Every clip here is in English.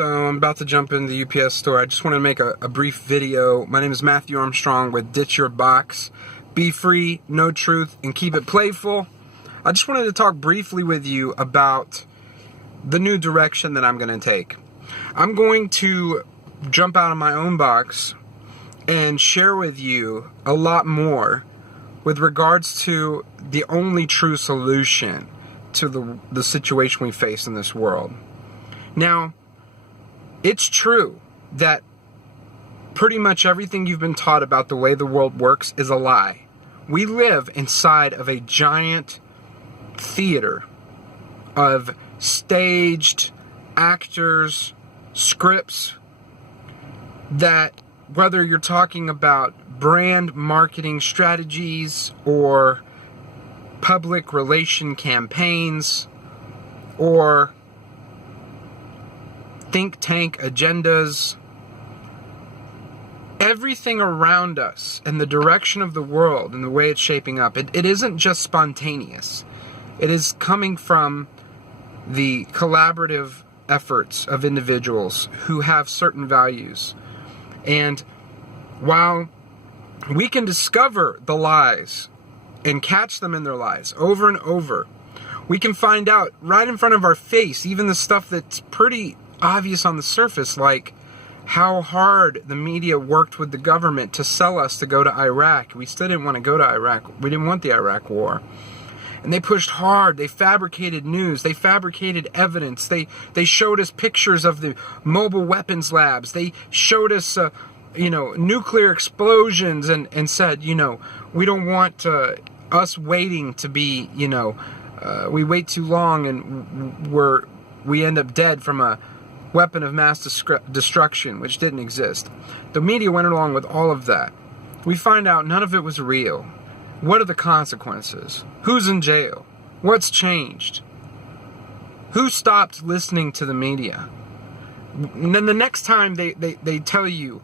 so I'm about to jump into the UPS store. I just want to make a brief video. My name is Matthew Armstrong with Ditch Your Box. Be free, know truth, and keep it playful. I just wanted to talk briefly with you about the new direction that I'm going to take. I'm going to jump out of my own box and share with you a lot more with regards to the only true solution to the situation we face in this world. Now, it's true that pretty much everything you've been taught about the way the world works is a lie. We live inside of a giant theater of staged actors, scripts, that whether you're talking about brand marketing strategies or public relation campaigns or think tank agendas, everything around us and the direction of the world and the way it's shaping up, it isn't just spontaneous. It is coming from the collaborative efforts of individuals who have certain values. And while we can discover the lies and catch them in their lies over and over, we can find out right in front of our face, even the stuff that's pretty obvious on the surface, like how hard the media worked with the government to sell us to go to Iraq. We still didn't want to go to Iraq. We didn't want the Iraq war. And they pushed hard. They fabricated news. They fabricated evidence. They showed us pictures of the mobile weapons labs. They showed us, nuclear explosions and said, we don't want us waiting to be, we wait too long and we end up dead from a weapon of mass destruction, which didn't exist. The media went along with all of that. We find out none of it was real. What are the consequences? Who's in jail? What's changed? Who stopped listening to the media? And then the next time they tell you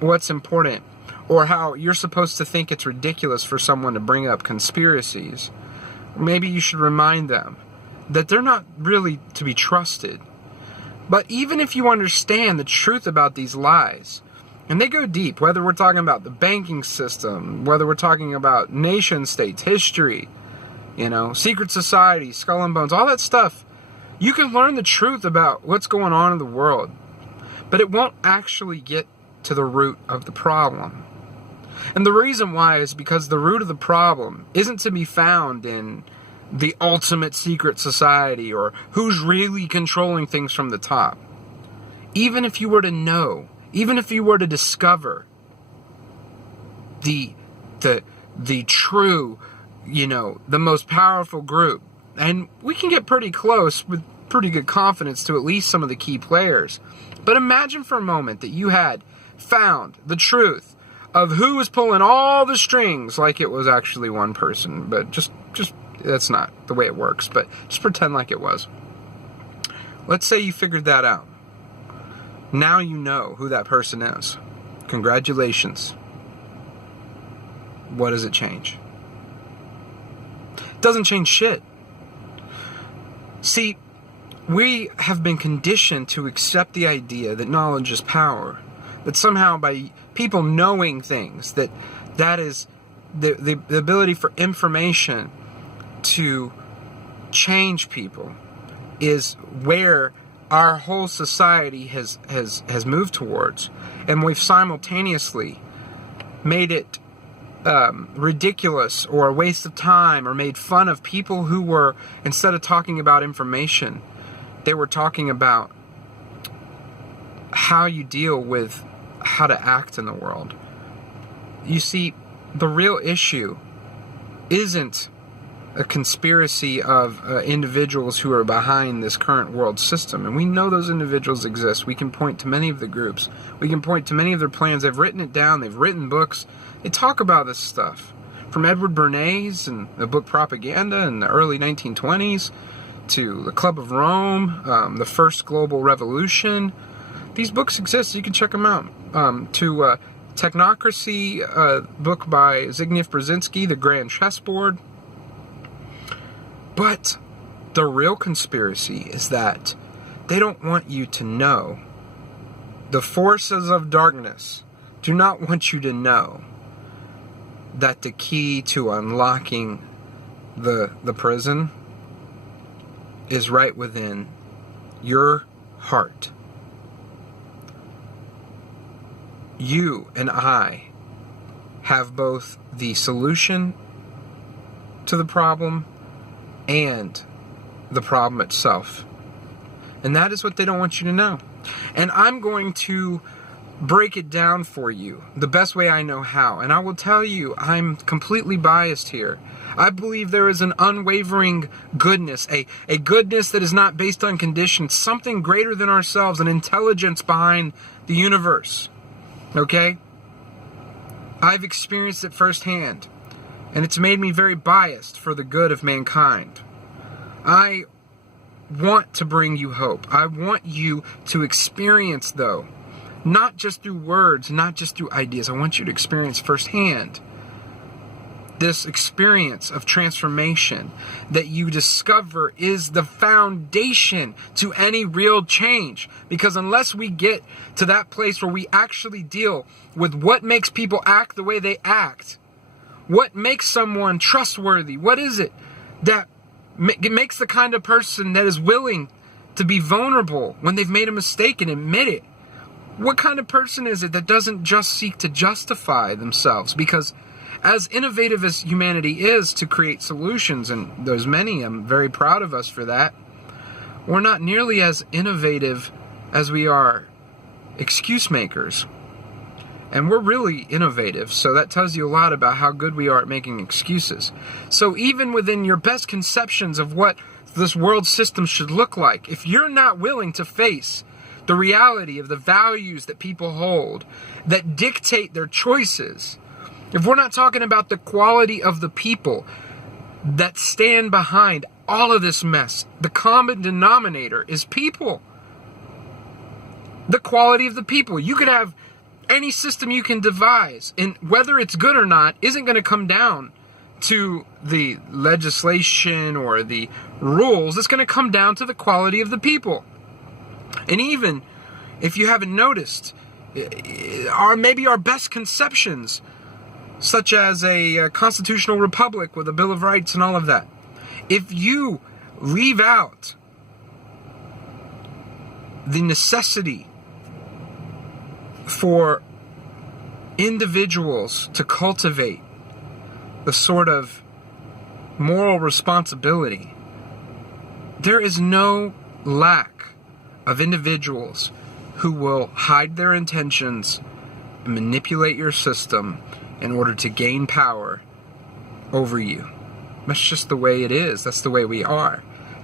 what's important or how you're supposed to think it's ridiculous for someone to bring up conspiracies, maybe you should remind them that they're not really to be trusted. But even if you understand the truth about these lies, and they go deep, whether we're talking about the banking system, whether we're talking about nation states, history, secret societies, skull and bones, all that stuff, you can learn the truth about what's going on in the world. But it won't actually get to the root of the problem. And the reason why is because the root of the problem isn't to be found in the ultimate secret society or who's really controlling things from the top. Even if you were to know, even if you were to discover the true, the most powerful group, and we can get pretty close with pretty good confidence to at least some of the key players. But imagine for a moment that you had found the truth of who was pulling all the strings, like it was actually one person, but just that's not the way it works, but just pretend like it was. Let's say you figured that out. Now you know who that person is. Congratulations. What does it change? It doesn't change shit. See, we have been conditioned to accept the idea that knowledge is power. That somehow by people knowing things, that is the ability for information to change people is where our whole society has moved towards. And we've simultaneously made it ridiculous or a waste of time or made fun of people who were, instead of talking about information, they were talking about how you deal with how to act in the world. You see, the real issue isn't a conspiracy of individuals who are behind this current world system. And we know those individuals exist. We can point to many of the groups. We can point to many of their plans. They've written it down. They've written books. They talk about this stuff. From Edward Bernays and the book Propaganda in the early 1920s to the Club of Rome, the First Global Revolution. These books exist. You can check them out. To Technocracy, book by Zbigniew Brzezinski, The Grand Chessboard. But the real conspiracy is that They don't want you to know. The forces of darkness do not want you to know that the key to unlocking the prison is right within your heart. You and I have both the solution to the problem and the problem itself. And that is what they don't want you to know. And I'm going to break it down for you the best way I know how. And I will tell you, I'm completely biased here. I believe there is an unwavering goodness, a goodness that is not based on conditions, something greater than ourselves, an intelligence behind the universe. Okay? I've experienced it firsthand, and it's made me very biased for the good of mankind. I want to bring you hope. I want you to experience, though, not just through words, not just through ideas. I want you to experience firsthand this experience of transformation that you discover is the foundation to any real change. Because unless we get to that place where we actually deal with what makes people act the way they act, what makes someone trustworthy, what is it that makes the kind of person that is willing to be vulnerable when they've made a mistake and admit it? What kind of person is it that doesn't just seek to justify themselves? Because as innovative as humanity is to create solutions, and there's many, I'm very proud of us for that, we're not nearly as innovative as we are excuse makers. And we're really innovative, so that tells you a lot about how good we are at making excuses. So even within your best conceptions of what this world system should look like, if you're not willing to face the reality of the values that people hold that dictate their choices, if we're not talking about the quality of the people that stand behind all of this mess, the common denominator is people. The quality of the people. You could have any system you can devise, and whether it's good or not isn't going to come down to the legislation or the rules. It's going to come down to the quality of the people. And even if you haven't noticed, maybe our best conceptions, such as a constitutional republic with a Bill of Rights and all of that, if you leave out the necessity for individuals to cultivate the sort of moral responsibility, there is no lack of individuals who will hide their intentions and manipulate your system in order to gain power over you. That's just the way it is. That's the way we are.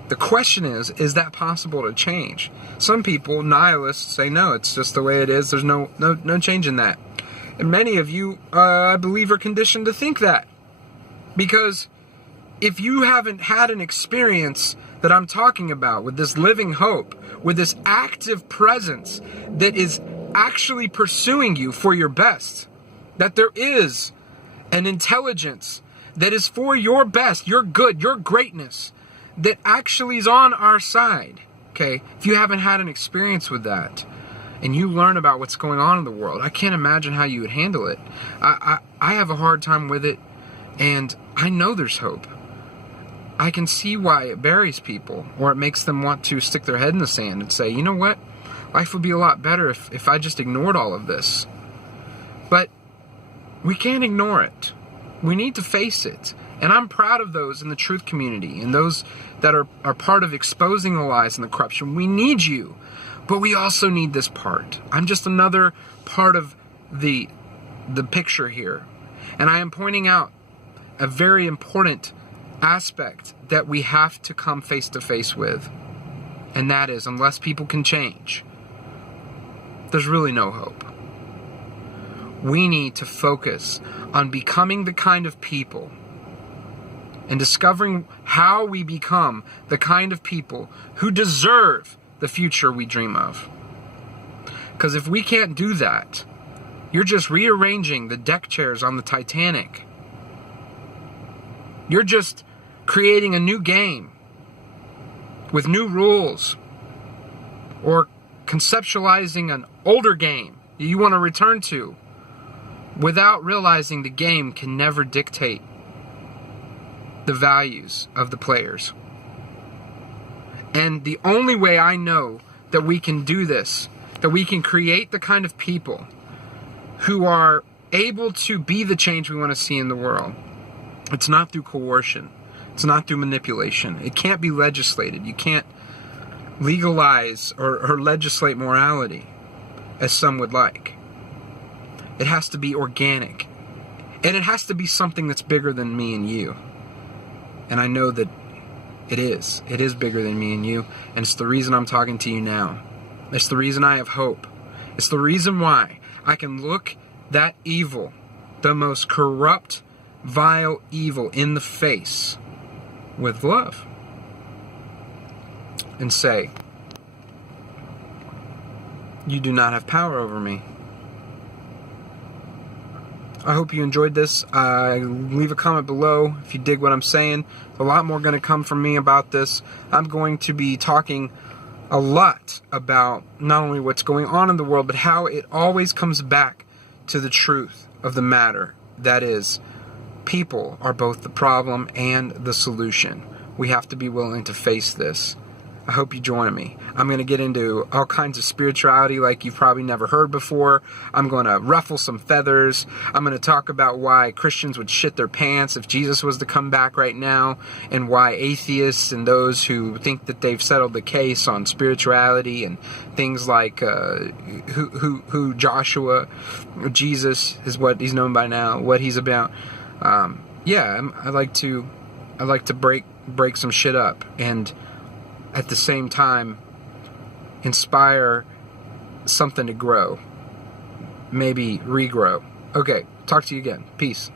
The question is that possible to change? Some people, nihilists, say no, it's just the way it is. There's no change in that. And many of you, I believe, are conditioned to think that. Because if you haven't had an experience that I'm talking about with this living hope, with this active presence that is actually pursuing you for your best, that there is an intelligence that is for your best, your good, your greatness, that actually is on our side, okay? If you haven't had an experience with that, and you learn about what's going on in the world, I can't imagine how you would handle it. I have a hard time with it, and I know there's hope. I can see why it buries people, or it makes them want to stick their head in the sand and say, you know what? Life would be a lot better if I just ignored all of this. But we can't ignore it. We need to face it. And I'm proud of those in the truth community and those that are part of exposing the lies and the corruption. We need you, but we also need this part. I'm just another part of the picture here. And I am pointing out a very important aspect that we have to come face to face with. And that is, unless people can change, there's really no hope. We need to focus on becoming the kind of people and discovering how we become the kind of people who deserve the future we dream of. Because if we can't do that, you're just rearranging the deck chairs on the Titanic. You're just creating a new game with new rules or conceptualizing an older game that you want to return to without realizing the game can never dictate the values of the players. And the only way I know that we can do this, that we can create the kind of people who are able to be the change we want to see in the world, it's not through coercion. It's not through manipulation. It can't be legislated. You can't legalize or legislate morality as some would like. It has to be organic. And it has to be something that's bigger than me and you. And I know that it is. It is bigger than me and you. And it's the reason I'm talking to you now. It's the reason I have hope. It's the reason why I can look that evil, the most corrupt, vile evil in the face with love and say, you do not have power over me. I hope you enjoyed this. Leave a comment below if you dig what I'm saying. A lot more going to come from me about this. I'm going to be talking a lot about not only what's going on in the world, but how it always comes back to the truth of the matter. That is, people are both the problem and the solution. We have to be willing to face this. I hope you join me. I'm going to get into all kinds of spirituality like you've probably never heard before. I'm going to ruffle some feathers. I'm going to talk about why Christians would shit their pants if Jesus was to come back right now, and why atheists and those who think that they've settled the case on spirituality and things like who Joshua, Jesus is what he's known by now, what he's about. I like to break some shit up and at the same time inspire something to grow, maybe regrow. Okay, talk to you again. Peace.